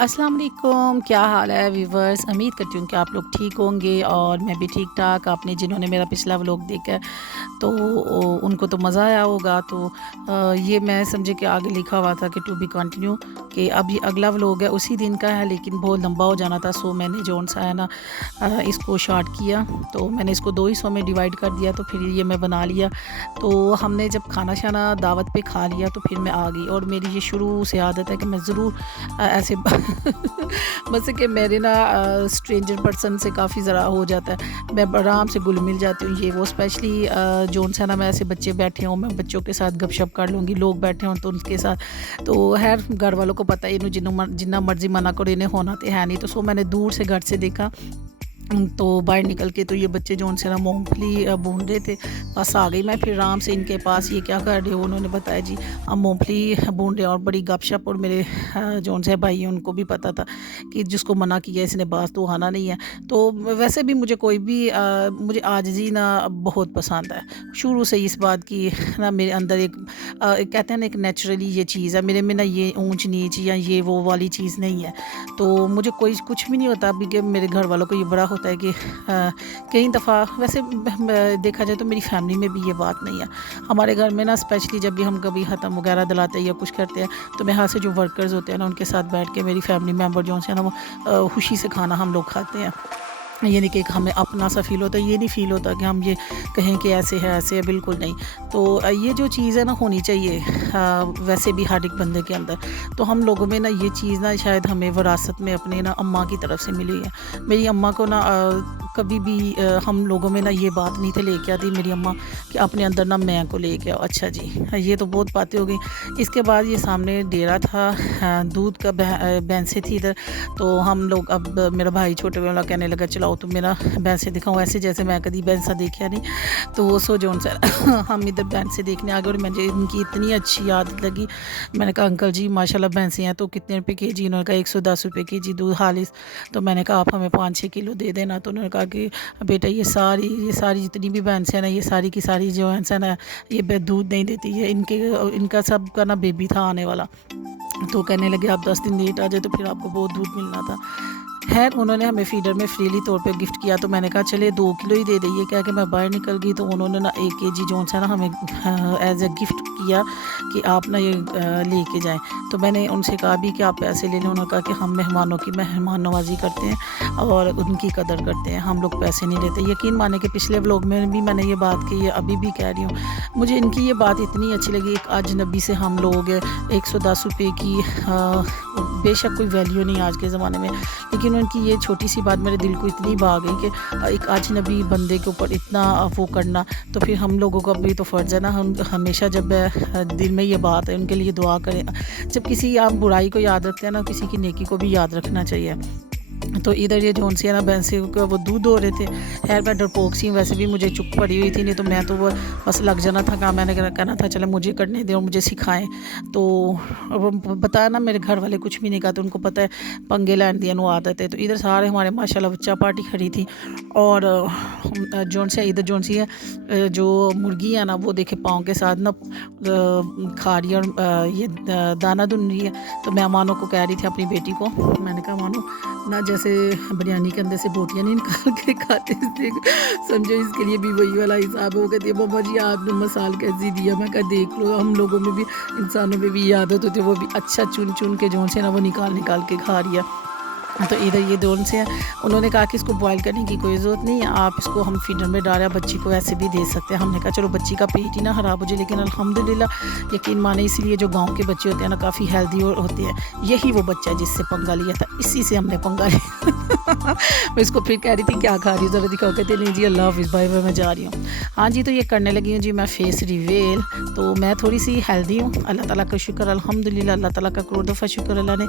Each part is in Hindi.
अस्सलाम वालेकुम, क्या हाल है व्यूवर्स। उम्मीद करती हूँ कि आप लोग ठीक होंगे और मैं भी ठीक ठाक। आपने जिन्होंने मेरा पिछला व्लॉग देखा है तो उनको तो मज़ा आया होगा। तो ये मैं समझे कि आगे लिखा हुआ था कि टू बी कंटिन्यू, कि अब ये अगला व्लॉग है उसी दिन का है, लेकिन बहुत लंबा हो जाना था। सो मैंने जो सा है ना इसको शॉर्ट किया, तो मैंने इसको दो हिस्सों में डिवाइड कर दिया। तो फिर ये मैं बना लिया। तो हमने जब खाना शाना दावत पे खा लिया तो फिर मैं आ गई। और मेरी ये शुरू से आदत है कि मैं ज़रूर ऐसे बस कि मेरे ना स्ट्रेंजर पर्सन से काफ़ी ज़रा हो जाता है, मैं आराम से घुल मिल जाती हूँ। ये वो स्पेशली जोन सा ना मैं ऐसे बच्चे बैठे हों, मैं बच्चों के साथ गपशप कर लूँगी, लोग बैठे हों तो उनके साथ। तो खैर घर वालों को पता है इन्हों जिन्ना मर्जी मना करो, इन्हें होना तो है नहीं। तो सो मैंने दूर से घर से देखा तो बाहर निकल के तो ये बच्चे जो उनसे ना मूँगफली भून रहे थे। बस आ गई मैं फिर आराम से इनके पास। ये क्या कर रहे हो? उन्होंने बताया जी हम मूँगफली भून रहे हैं। और बड़ी गपशप। और मेरे जो उनसे भाई हैं उनको भी पता था कि जिसको मना किया इसने बात तो आना नहीं है। तो वैसे भी मुझे कोई भी मुझे आजिज़ी ना बहुत पसंद है शुरू से। इस बात की ना मेरे अंदर एक कहते हैं ना एक नेचुरली ये चीज़ है मेरे में ना, ये ऊंच नीच या ये वो वाली चीज़ नहीं है। तो मुझे कोई कुछ भी नहीं होता अभी कि मेरे घर वालों को ये बड़ा होता है कि कई दफ़ा वैसे देखा जाए तो मेरी फैमिली में भी ये बात नहीं है। हमारे घर में ना स्पेशली जब भी हम कभी ख़त्म वगैरह दिलाते हैं या कुछ करते हैं तो मेरे हाथ से जो वर्कर्स होते हैं ना उनके साथ बैठ के मेरी फैमिली मेम्बर जो है ना वो खुशी से खाना हम लोग खाते हैं। ये नहीं कि हमें अपना सा फ़ील होता है, ये नहीं फ़ील होता कि हम ये कहें कि ऐसे है ऐसे है, बिल्कुल नहीं। तो ये जो चीज़ है ना होनी चाहिए वैसे भी हर एक बंदे के अंदर। तो हम लोगों में ना ये चीज़ ना शायद हमें विरासत में अपने ना अम्मा की तरफ से मिली है। मेरी अम्मा को ना कभी भी हम लोगों में ना ये बात नहीं थे लेके आती मेरी अम्मा कि अपने अंदर ना मैं को लेके आओ। अच्छा जी, ये तो बहुत बातें हो गई। इसके बाद ये सामने डेरा था, दूध का भैंसें थी इधर। तो हम लोग अब मेरा भाई छोटे वाला कहने लगा चलाओ तुम मेरा भैंसें दिखाओ, ऐसे जैसे मैं कभी भैंसा देखा नहीं। तो वो सो जोन सा हम इधर भैंसें देखने आ गए। और मुझे इनकी इतनी अच्छी आदत लगी। मैंने कहा अंकल जी माशाल्लाह भैंसें हैं तो कितने रुपए केजी? उन्होंने कहा 110 रुपये केजी दूध हालिस। तो मैंने कहा आप हमें 5-6 किलो दे देना। तो उन्होंने कहा कि बेटा ये सारी जितनी भी भैंसें हैं ना, ये सारी की सारी जो है ना ये दूध नहीं देती है। इनका सब का ना बेबी था आने वाला। तो कहने लगे आप 10 दिन लेट आ जाए तो फिर आपको बहुत दूध मिलना था। खैर उन्होंने हमें फीडर में फ्रीली तौर पे गिफ्ट किया। तो मैंने कहा चले 2 किलो ही दे दीजिए। क्या कि मैं बाहर निकल गई तो उन्होंने ना 1 केजी जो है ना हमें एज ए गिफ्ट किया कि आप ना ये लेके जाएं। तो मैंने उनसे कहा भी कि आप पैसे ले लें। उन्होंने कहा कि हम मेहमानों की मेहमान नवाजी करते हैं और उनकी कदर करते हैं, हम लोग पैसे नहीं लेते। यकीन माने कि पिछले व्लॉग में भी मैंने ये बात की है, अभी भी कह रही हूँ। मुझे इनकी ये बात इतनी अच्छी लगी। एक अजनबी से हम लोग 110 रुपये की बेशक कोई वैल्यू नहीं आज के ज़माने में, लेकिन उनकी ये छोटी सी बात मेरे दिल को इतनी भा गई कि एक अजनबी बंदे के ऊपर इतना वो करना। तो फिर हम लोगों का भी तो फ़र्ज़ है ना, हम हमेशा जब दिल में ये बात है उनके लिए दुआ करें। जब किसी आप बुराई को याद रखते हैं ना, किसी की नेकी को भी याद रखना चाहिए। तो इधर ये जोन सी है ना भैंसे का वो दूध हो रहे थे। खैर मैं डरपोक सी वैसे भी मुझे चुप पड़ी हुई थी, नहीं तो मैं तो वो बस लग जाना था काम। मैंने कहना था चले मुझे करने दें और मुझे सिखाएं। तो वो बताया ना मेरे घर वाले कुछ भी नहीं कहते, उनको पता है पंगे लैन दिया नु आदत है। तो इधर सारे हमारे माशाल्लाह बच्चा पार्टी खड़ी थी। और जोन से इधर जोन सी है जो मुर्गी है ना वो देखे पाँव के साथ ना खा रही है और ये दाना दुन रही है। तो मैं मानो को कह रही थी अपनी बेटी को, मैंने कहा मानो ना जैसे बिरयानी के अंदर से बोटियाँ नहीं निकाल के खाते थे, समझो इसके लिए भी वही वाला हिसाब है। वो कहती है बाबा जी आपने मसाल कैसे दिया? मैं कहा देख लो हम लोगों में भी, इंसानों में भी आदत होती है, वो भी अच्छा चुन चुन के जोन से ना वो निकाल के खा रही है। तो इधर ये दोनों से उन्होंने कहा कि इसको बॉईल करने की कोई ज़रूरत नहीं है, आप इसको हम फीडर में डालें, बच्ची को ऐसे भी दे सकते हैं। हमने कहा चलो बच्ची का पेट ही ना ख़राब हो जाए। लेकिन अल्हम्दुलिल्लाह यकीन माने इसीलिए जो गांव के बच्चे होते हैं ना काफ़ी हेल्दी होते हैं। यही वो बच्चा जिससे पंगा लिया था, इसी से हमने पंगा लिया। मैं इसको फिर कह रही थी क्या खा रही हूँ ज़रा दिखाओ, कहते नहीं जी अल्लाह हाफ़िज़ बाय बाय मैं जा रही हूँ। हाँ जी, तो ये करने लगी हूँ जी मैं फेस रिवेल। तो मैं थोड़ी सी हेल्दी हूँ, अल्लाह ताला का शुक्र अल्हम्दुलिल्लाह, अल्लाह ताला का करोड़ दफ़ा शुक्र, अल्लाह ने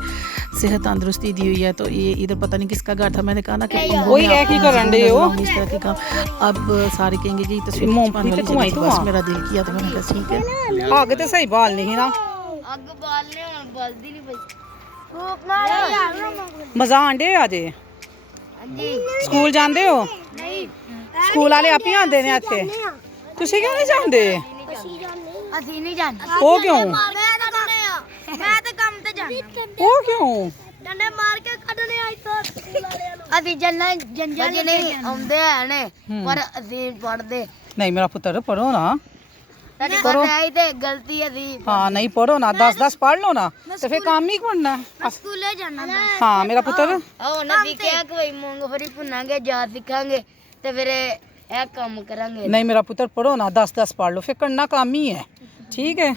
सेहत तंदुरुस्ती दी हुई है। तो ये इधर पता नहीं किसका घर था, मैंने कहा ना कि वही है की करन दे हो इस तरह के काम। अब सारे कहेंगे जी तस्वीर खिंचवाने वाली जगह से बस मेरा दिल किया तो मैंने कहा ठीक है। आगे तो सही बाल नहीं ना, अग बालने बल्दी नहीं बच मजा आंडे आजे जी स्कूल जांदे हो? नहीं स्कूल वाले आप ही आंदे ने इत्थे, तुसी क्यों नहीं जांदे? ਅਸੀਂ ਨਹੀਂ ਜਾਂਦੇ ਉਹ ਕਿਉਂ? ਮੈਂ ਤਾਂ ਕੰਮ ਤੇ ਜਾਣਾ ਉਹ ਕਿਉਂ? डंडे मार के कटने आई तो स्कूल वाले अभी जंजल नहीं आंदे हैं ने पर अभी पढ़दे नहीं मेरा पुत्र पढ़ो ना करो ते गलती है दी हाँ नहीं पढ़ो ना 10 पढ़ लो ना तो फिर काम नहीं करना स्कूले जाना हाँ मेरा पुत्र ओ ना दिखया कोई मूंगफली भुनांगे जा सिखांगे ते फिर ए काम करांगे नहीं मेरा पुत्र पढ़ो ना 10 पढ़ लो फिर करना काम ही है ठीक है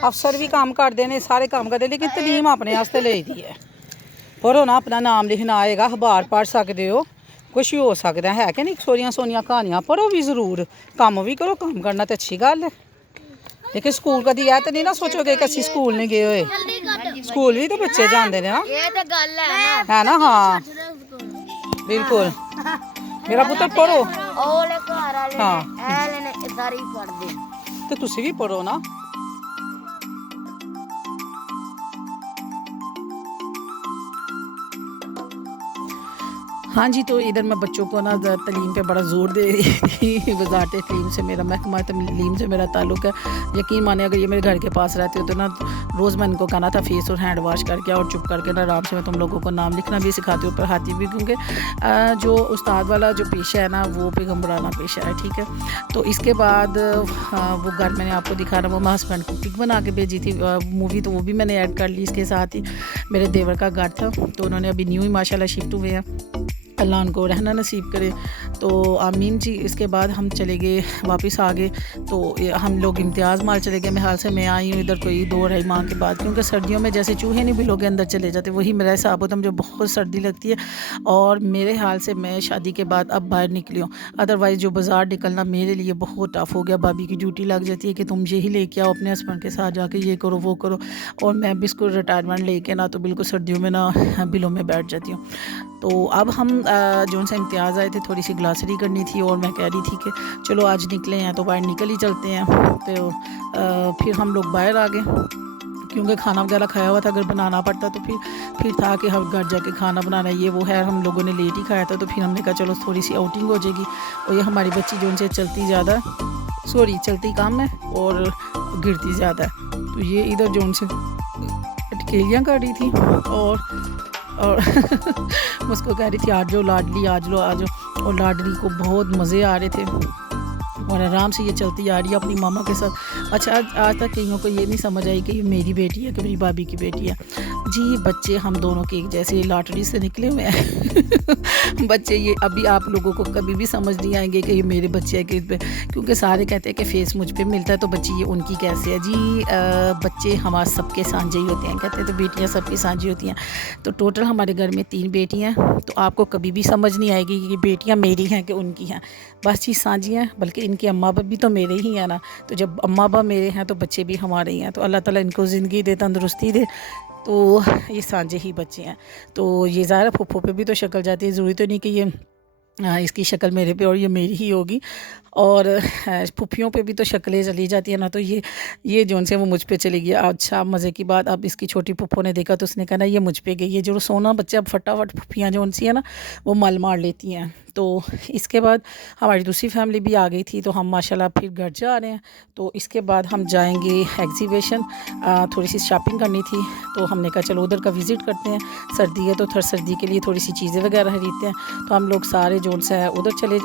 अफसर भी काम कर देने सारे काम करते लेकिन तलीम अपने वास्ते ले दी है पढ़ो ना अपना नाम लिखना आएगा अखबार पढ़ सकते हो कुछ भी हो सकता है कि नहीं सोनिया कहानियाँ पढ़ो भी ज़रूर काम भी करो काम करना तो अच्छी गल है लेकिन स्कूल कभी ऐ तो नहीं ना सोचोगे कि असं स्कूल नहीं गए हुए स्कूल भी तो बच्चे जाते हैं ना ये तो गल है ना हाँ बिल्कुल मेरा पुत्र पढ़ो ओले घर वाले हाँ ने सारी पढ़ दे तो तुसी भी पढ़ो ना हाँ जी तो इधर मैं बच्चों को ना तलीम पे बड़ा ज़ोर दे रही थी वज़ारत तलीम से मेरा महकमा तलीम से मेरा ताल्लुक़ है यकीन माने अगर ये मेरे घर के पास रहते हो तो ना रोज़ मैं इनको कहना था फेस और हैंड वॉश करके और चुप करके ना आराम से मैं तुम लोगों को नाम लिखना भी सिखाती हूँ पढ़ाती भी क्योंकि जो उस्ताद वाला जो पेशा है ना वो पैगम्बराना पेशा है ठीक है तो इसके बाद वो घर मैंने आपको दिखा रहा वो मैं हस्बैंड को पिक बना के भेजी थी मूवी तो वो भी मैंने ऐड कर ली इसके साथ ही मेरे देवर का घर था तो उन्होंने अभी न्यू ही माशाल्लाह शिफ्ट हुए हैं अल्लाह उनको रहना नसीब करे तो आमीन जी इसके बाद हम चले गए वापस आ गए तो हम लोग इम्तियाज़ माल चले गए मैं हाल से मैं आई हूँ इधर कोई 2-2.5 माह के बाद क्योंकि सर्दियों में जैसे चूहे नहीं बिलों के अंदर चले जाते वही मेरा हिसाब होता है मुझे बहुत सर्दी लगती है और मेरे हाल से मैं शादी के बाद अब बाहर निकली हूँ अदरवाइज़ जो बाज़ार निकलना मेरे लिए बहुत टफ हो गया भाभी की ड्यूटी लग जाती है कि तुम यही लेके आओ अपने हस्बैंड के साथ जाके ये करो वो करो और मैं भी इसको रिटायरमेंट लेके ना तो बिल्कुल सर्दियों में ना बिलों में बैठ जाती हूँ तो अब हम जो से इम्तियाज़ आए थे थोड़ी सी ग्लासरी करनी थी और मैं कह रही थी कि चलो आज निकले हैं तो बाहर निकल ही चलते हैं तो फिर हम लोग बाहर आ गए क्योंकि खाना वगैरह खाया हुआ था अगर बनाना पड़ता तो फिर था कि हम घर जाके खाना बनाना ये वो है हम लोगों ने लेट ही खाया था तो फिर हमने कहा चलो थोड़ी सी आउटिंग हो जाएगी और ये हमारी बच्ची जो उनसे चलती कम है और गिरती ज़्यादा है तो ये इधर जो उनसे अटकेलियाँ कर रही थी और उसको कह रही थी आज लो लाडली आज लो आज और लाडली को बहुत मज़े आ रहे थे और आराम से ये चलती आ रही है अपनी मामा के साथ अच्छा आज तक कईयों को ये नहीं समझ आई कि ये मेरी बेटी है कि मेरी भाभी की बेटी है जी बच्चे हम दोनों के एक जैसे लॉटरी से निकले हुए हैं बच्चे ये अभी आप लोगों को कभी भी समझ नहीं आएंगे कि ये मेरे बच्चे हैं कि क्योंकि सारे कहते हैं कि फेस मुझ पे मिलता है तो बच्ची ये उनकी कैसे है जी बच्चे हमारे सबके साझे ही होते हैं कहते हैं तो बेटियाँ सबकी साझी होती हैं तो टोटल हमारे घर में 3 बेटियाँ तो आपको कभी भी समझ नहीं आएगी कि बेटियाँ मेरी हैं कि उनकी हैं बस चीज़ साझी हैं बल्कि इनके अम्मा बाप भी तो मेरे ही हैं ना तो जब अम्मा बाप मेरे हैं तो बच्चे भी हमारे ही हैं तो अल्लाह ताला इनको ज़िंदगी दे तंदुरुस्ती दे तो ये साझे ही बच्चे हैं तो ये ज़ाहिर फुफ्फो पे भी तो शक्ल जाती है ज़रूरी तो नहीं कि ये इसकी शक्ल मेरे पे और ये मेरी ही होगी और फुफ्फियों पे भी तो शक्लें चली जाती है ना तो ये जो उनसे वो मुझ पे चली गई अच्छा मज़े की बात अब इसकी छोटी फुफ्फो ने देखा तो उसने कहा ना ये मुझ पे गई है जो सोना बच्चा फटाफट फुफ्फियाँ जो उनसी है ना वो मल मार लेती हैं तो इसके बाद हमारी दूसरी फैमिली भी आ गई थी तो हम माशाल्लाह फिर घर जा रहे हैं तो इसके बाद हम जाएंगे एग्जीबिशन थोड़ी सी शॉपिंग करनी थी तो हमने कहा चलो उधर का विज़िट करते हैं सर्दी है तो सर्दी के लिए थोड़ी सी चीज़ें वगैरह खरीदते हैं तो हम लोग सारे जोन से है उधर चले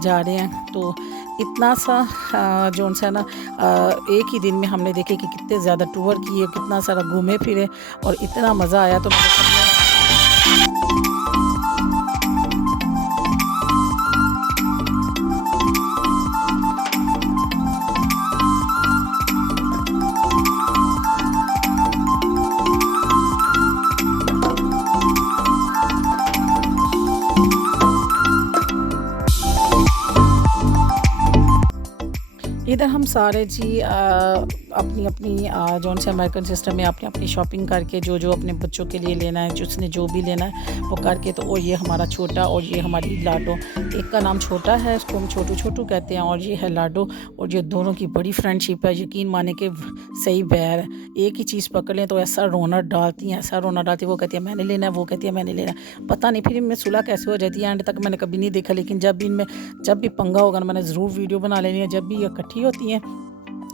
जा रहे हैं तो इतना सा जोन सा ना एक ही दिन में हमने देखे कि कितने ज़्यादा टूर किए कितना सारा घूमे फिरे और इतना मज़ा आया तो इधर हम सारे जी अपनी अपनी जो से अमेरिकन सिस्टम में अपनी अपनी शॉपिंग करके जो अपने बच्चों के लिए लेना है जिसने जो भी लेना है वो करके तो और ये हमारा छोटा और ये हमारी लाडो एक का नाम छोटा है उसको हम छोटू कहते हैं और ये है लाडो और ये दोनों की बड़ी फ्रेंडशिप है यकीन माने के सही बैर है एक ही चीज़ पकड़ लें तो ऐसा रोना डालती हैं वो कहती है मैंने लेना है वो कहती है मैंने लेना है पता नहीं फिर इनमें सुलह कैसे हो जाती है एंड तक मैंने कभी नहीं देखा लेकिन जब भी पंगा होगा मैंने ज़रूर वीडियो बना लेनी है जब भी ये इकट्ठी होती हैं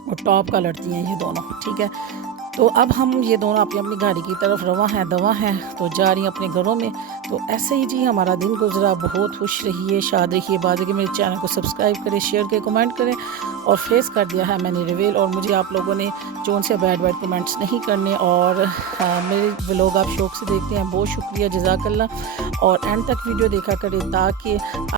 और टॉप का लड़ती हैं ये दोनों ठीक है तो अब हम ये दोनों अपनी अपनी गाड़ी की तरफ रवा हैं दवा हैं, तो जा रही हैं अपने घरों में। तो ऐसे ही जी हमारा दिन गुजरा। बहुत खुश रहिए, शाद रहिए, बात है कि मेरे चैनल को सब्सक्राइब करें, शेयर करें, कमेंट करें। और फेस कर दिया है मैंने रिवील, और मुझे आप लोगों ने जो उनसे बैड कमेंट्स नहीं करने, और मेरे व्लॉग आप शौक से देखते हैं, बहुत शुक्रिया, जज़ाकल्लाह। और एंड तक वीडियो देखा करें ताकि